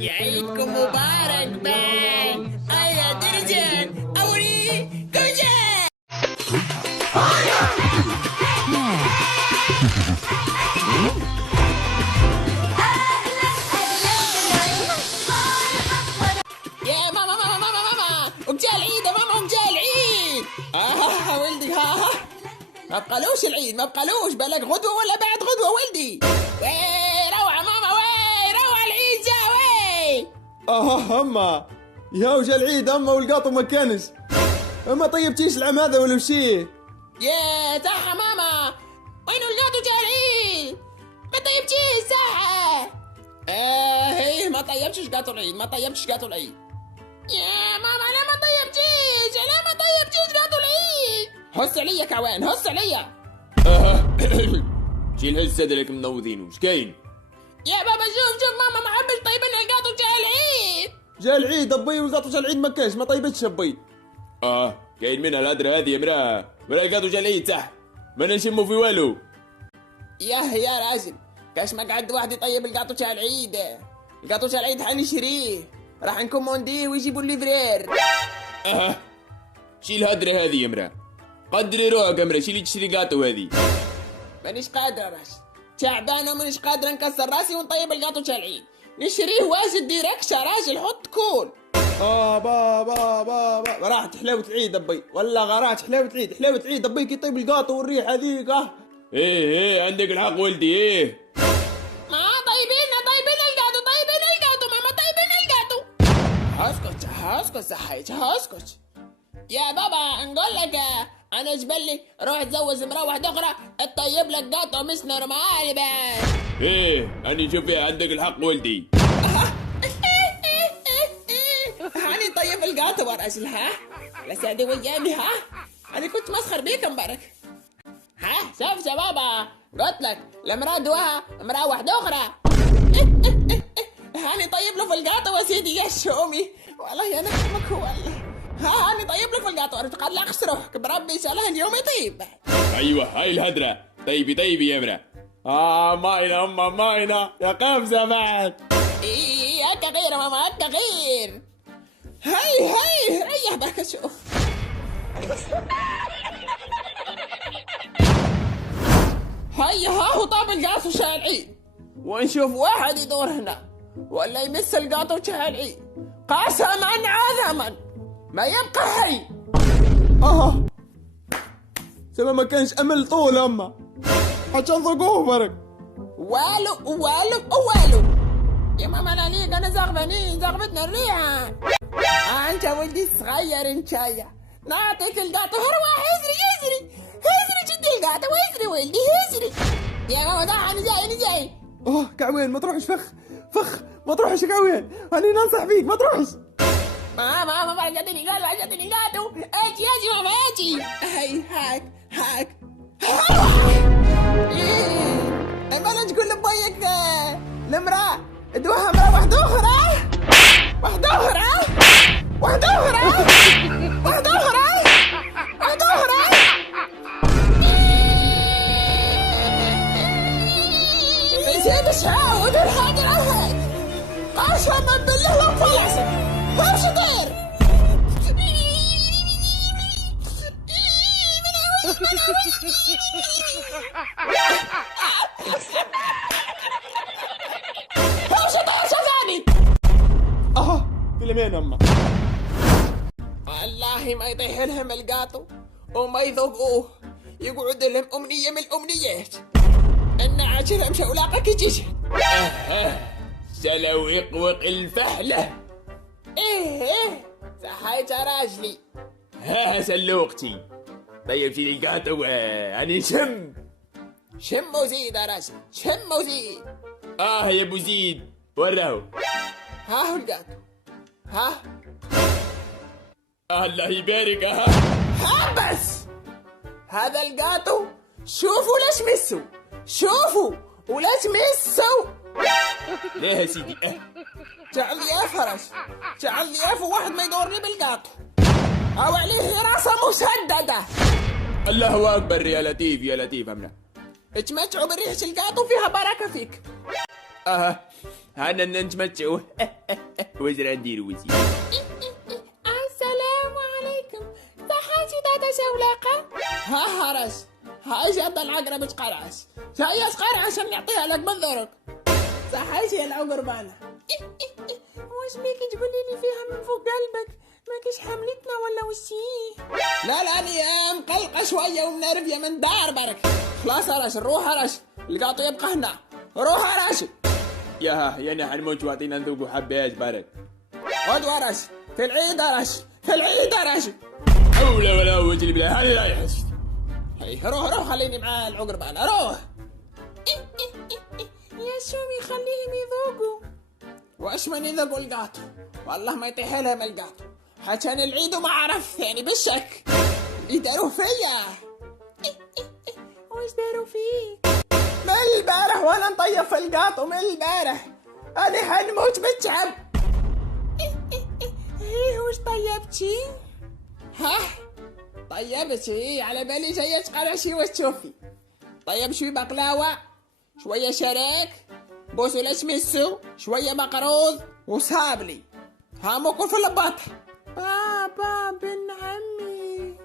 عيدكم مبارك باي يا درجان أوري كوجان. يا ماما وجاء العيد يا ماما وجاء العيد. ولدي ما بقالوش العيد ما بقالوش بالك غدوة ولا بعد غدوة ولدي. روعة ماما روعة العيد جا اما يا وجا العيد اما والقاطو ما كانش اما طيبتيش العام هذا ولا وشي؟ يا صح ماما وين القاطو جا العيد ما طيبتيش صح. هي ما طيبتش قاطو العيد ما طيبتش قاطو العيد. يا ماما انا ما طيبتيش قاطو العيد. هص عليا كعوان هص عليا. شيل هالسد لك منوضين وش كاين؟ يا بابا شوف ماما ما عملش طيبنا القاطو جا العيد. جا العيد ابي والقاطو جا العيد ما كاش ما طيبتش ابي. كاين منها الهدرة هذه مرا القاطو جا العيد صح ما نشمو في والو. يا راجل كاش ما قعد واحد يطيب القاطو جا العيد. القاطو جا العيد حنشريه راح نكومونديه ويجيبوا الليفرير. شيل الهدرة هذه يا مرا قدري روحك يا مرا شيلي تشري قاطو هذه. مانيش قادرة باش تعبانة مانيش قادرة نكسر راسي ونطيب القاطو جا العيد. نشريه واجد ديركت يا راجل حط كول. بابا راحت حلاوة العيد ابي والله غرات حلاوة العيد ابي كي طيب القاطو والريحة هذيك. ايه عندك الحق ولدي ما طيبين القاطو ماما طيبين القاطو. اسكت صحيت اسكت. يا بابا نقول لك انا جبلي روح تزوج امرأة واحدة اخرى تطيب لك قاطو مش نورمال بس. اني شوفي عندك الحق ولدي. هاني طيب القاطو ورجل لا سعدي وياني انا كنت مسخر بيك امبارك. شوف يا بابا قلت لك المرأة دواها امرأة واحدة اخرى. هاني طيب له في القاطو يا سيدي يا شومي والله يا نحمك والله. هاني طيب له في القاطو قال لا اخسره بربي سأله اليوم يطيب. ايوه هاي الهدرة طيبي يا مرا. ماينا أما ماينا يا قفزة بعد. هكا غير ماما هكا غير. هاي ريح بركة شوف. هو طاب القاطو شا العيد ونشوف واحد يدور هنا ولا يمس القاطو شا العيد قسما عظما ما يبقى حي. سما ما كانش امل طول اما عشان ضقوه برك. والو يا ماما انا ليك انا زغبتنا الريحة. انت ولدي الصغير انتايا نعطيك القاطو هروح هزري جدي القاطو هزري ولدي هزري. يا ماما ده انا جاي. كعوين ما تروحش فخ ما تروحش كعوين انا ننصح فيك ما تروحش. ماما جاتني قاطو اجي ماما اجي. هاك ما تقول لبيك المرأة ادوها مرأة واحدة أخرى. زين شاود الحاضر هاي قسما بالله لو فلسك وامشي طير. كلمين اما والله ما يطيح لهم القاطو وما يذوقوه يقعد لهم أمنية من الأمنيات إن عاشرهم شولاقك يجيش. سلويق الفحلة. صحيت يا راجلي. سلوقتي طيب شيل القاطو أنا شم وزيد يا راجل شم وزيد. يا ابو زيد وراه. هو القاطو الله يبارك. بس هذا القاطو شوفوا ولا تمسوا. ليه يا سيدي؟ جعل لي افرش واحد ما يدورني بالقاطو او عليه راسه مسدده. الله اكبر يا لطيف امنا. اتمتعوا بريحة القاطو فيها بركة فيك. هانا ننجمتشو وزرا ندير وزي. السلام عليكم. صحاتي تاتا شولاقة؟ ها هرش، هاي جاب العقرب قرعش، جاي قرعش عشان نعطيها لك منظرك. صحاتي يا العقربانة. واش بيك تقولي لي فيها من فوق قلبك؟ ماكيش حملتنا ولا وشي؟ لا انا مقلقة شوية ومنرفية من دار برك. خلاص هرش، روح هرش، القاطو يبقى هنا، روح هرش. يا حنموت واعطينا نذوقوا حباش بارك. خد ورش، في العيد هرش، في العيد هرش. حول ولا قوة الا بالله، هاني رايح. هي روح خليني مع العقربانة، روح. يا شومي خليهم يذوقوا. واش من يذوقوا القاطو؟ والله ما يطيح لهم القاطو، عشان العيد وما عرف ثاني بالشك. يداروا فيا. واش داروا فيك؟ من البارح وانا نطيب في القاطو، من البارح. انا حنموت بالتعب. هي وش طيبتي؟ ها؟ طيبتي على بالي جاية تقرا شي واش تشوفي. طيب شوي بقلاوة، شوية شراك، بوسو لشميسو، شوية مقروض وصابلي. هامو كل في الباطة. بابا بن عمي،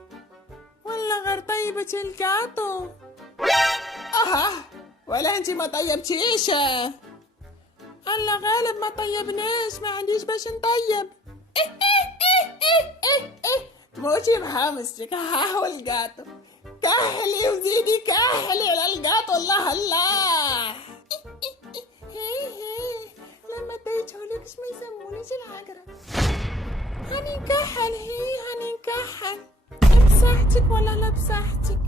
ولا غير طيبة القاطو. ولا انتي ما طيبتيش؟ الله غالب ما طيبناش، ما عنديش باش نطيب. موتي بحمستك. ها هو القاطو، كحلي وزيدي كحلي على القاطو. الله الله. لما ديتهولك ما يسمونيش العقرب. هاني نكحل، هاني نكحل. بصحتك ولا لا بصحتك؟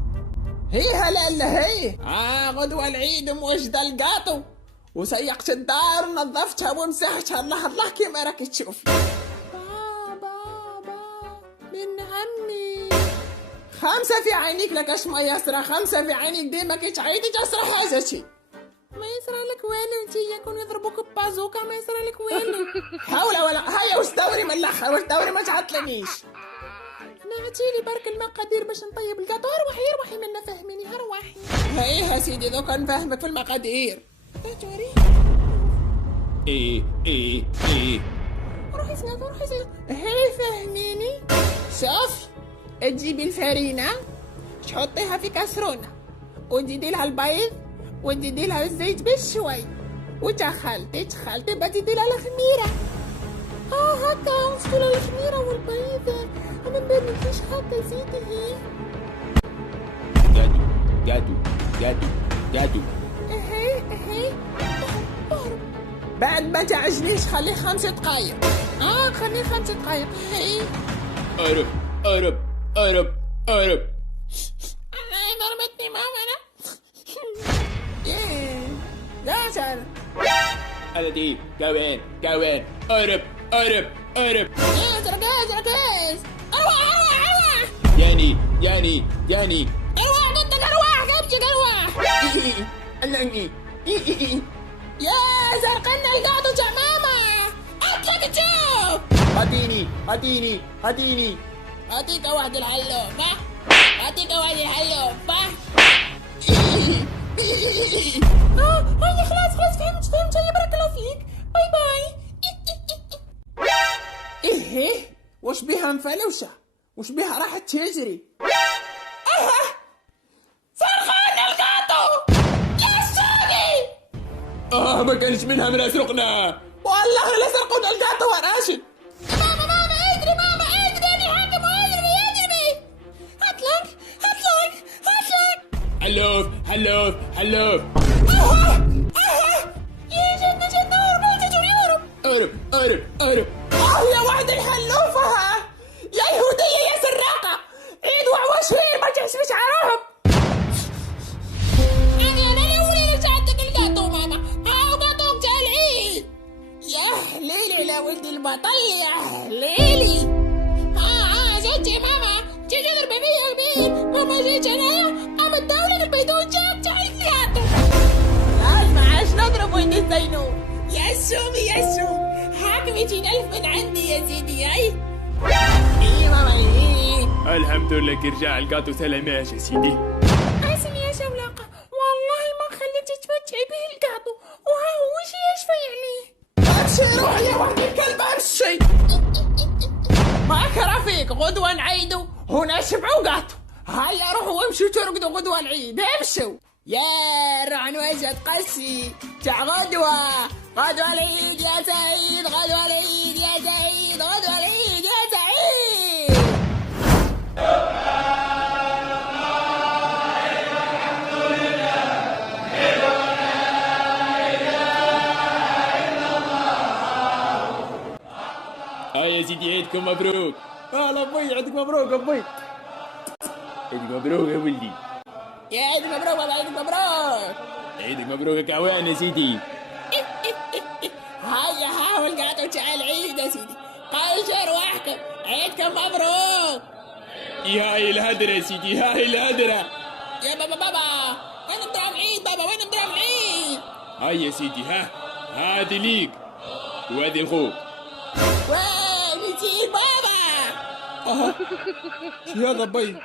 هلا هي. غدوة العيد موجدة القاطو، وسيقت الدار ونظفتها ومسحتها. الله كيما راك تشوفي. بابا بن عمي، 5 في عينيك لك اش ما يسرى، 5 في عينيك ديما كي تعيطي تسرى حاجتي. ما يسرى لك والو، انتي يكون يضربوك ببازوكا، ما يسرى لك والو. حول ولا هيا واش دوري من الاخر، واش دوري ما تعطلنيش. نعطيلي برك المقادير باش نطيب القاطو. اروحي منا فهميني، اروحي. هيا سيدي دوكا نفهمك في المقادير. توري. ايه روحي سناف. هي فهميني. شوف، تجيبي الفرينة تحطيها في كاسرونة، وتزيدي لها البيض، وتزيدي لها الزيت بشوي، وتخلطي بعد تزيدي لها الخميرة. هكا وصلوا لها الخميرة والبيض. انا مبانلكيش هكا، زيدي هي. قادو. هي بعد ما تعجنيش خليه 5 دقايق. خليه 5 دقايق. هي أرب. انا ضربتني ماما. لا سهل. أنا دي كوين أرب. ركز. اروح. ياني. اروح ضدك، اروح قبجي اروح. علقني. يا زرقنا القاطو تاع ماما. اطلق تشوف. هاتيني. اعطيك واحد الحلوف. هيا خلاص فهمت. هيا بارك الله فيك. باي. وش بيها مفلوشة؟ وش بيها راحت تجري؟ سرقنا القاطو يا سوني. ما كانش منها من سرقنا. والله لا سرقونا القاطو وراشد. ماما اجري انا حاكم واجري. هاتلك. حلوف. يا جنة أرب. يا واحد الحلوفة. يا يهودية يا سراقة. عيد وعواشين ما تحسبش عراهم. انا الاولى اللي ساعدتك القاطو ماما. قاطوك تاع العيد. يا حليلي يا ولدي البطل، يا حليلي. جيتي ماما، جيت تضرب فيا البيت. ماما جيت انايا اما الدولة البيضون جاب تاع القاطو. ما عادش نضرب وين الزينو. يا سومي حاكم 200,000 من عندي يا سيدي. اي ماما. الحمد لله كي رجع القاطو سلاماش يا سيدي. اسمي يا شولاقة، والله ما خليتي تفتحي به القاطو، وها هو شي يشفى عليه. عليك، غدوة نعيدوا ونشبعوا قاطو. هيا روحوا وامشوا ترقدوا غدوة العيد، امشوا. يا رعن وجهة قسي تاع غدوة، غدوة العيد يا سعيد، غدوة العيد يا سعيد، غدوة العيد يا سعيد. يا سيدي عيدكم مبروك. لا ابوي عيدك مبروك ابوي. عيدك مبروك يا ولدي. يا عيد مبروك بابا، عيد مبروك. عيدك مبروك يا كعوان يا سيدي. هيا ها القاطو تاع العيد يا سيدي، قيشر واحكم، عيدكم مبروك. هاي الهدرة يا سيدي، هاي الهدرة. يا بابا وين مدرام العيد بابا، وين مدرام العيد؟ هاي يا سيدي، هذه ليك وهذه لخوك. وين نسيت بابا؟ شو هذا بي؟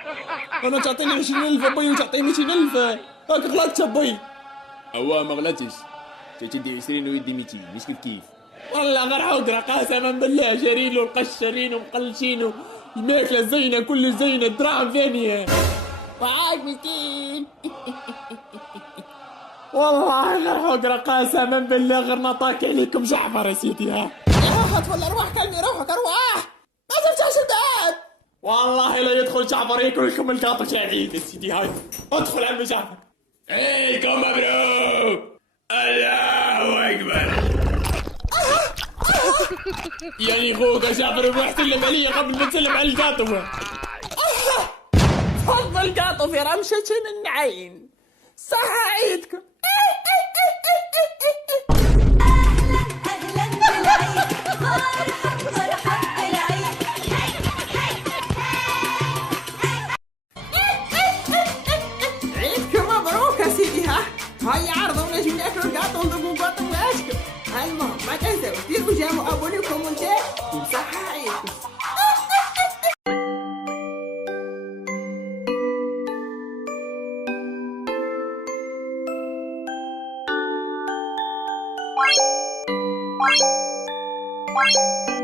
انا تعطيني 20,000 ابوي وتعطيني 20,000. هاك غلطت ابوي. ما غلطتش، تدي 20 ويدي 200 مش كيف. والله غير حقرة قسما بالله، شارين له القشرين ومقلشين الماكلة زينة، كل زينة، دراهم ثانية. وعاك مسكين. والله غير حقرة قسما بالله، غير نطاك عليكم جعفر يا سيدي. يا اطفال ارواح، كلمي روحك ارواح، ما تفتحش الباب. والله لا يدخل جعفر ياكل لكم القاطع تاع العيد يا سيدي. هاي ادخل عم جعفر. عيدكم مبروك. الله اكبر. يعني خوك يا جعفر روح سلم علي قبل ما تسلم على القاطوة. تفضل قاطو في رمشة من عين. صح عيدكم. عيدكم مبروك يا سيدي. هيا عرضوا ونجي ناكلوا القاطو ونذوقوا قاطو واشكم. المهم ما تنسوا ديروا جامو ابونيكم وانتهى وصحة عيدكم. Bye.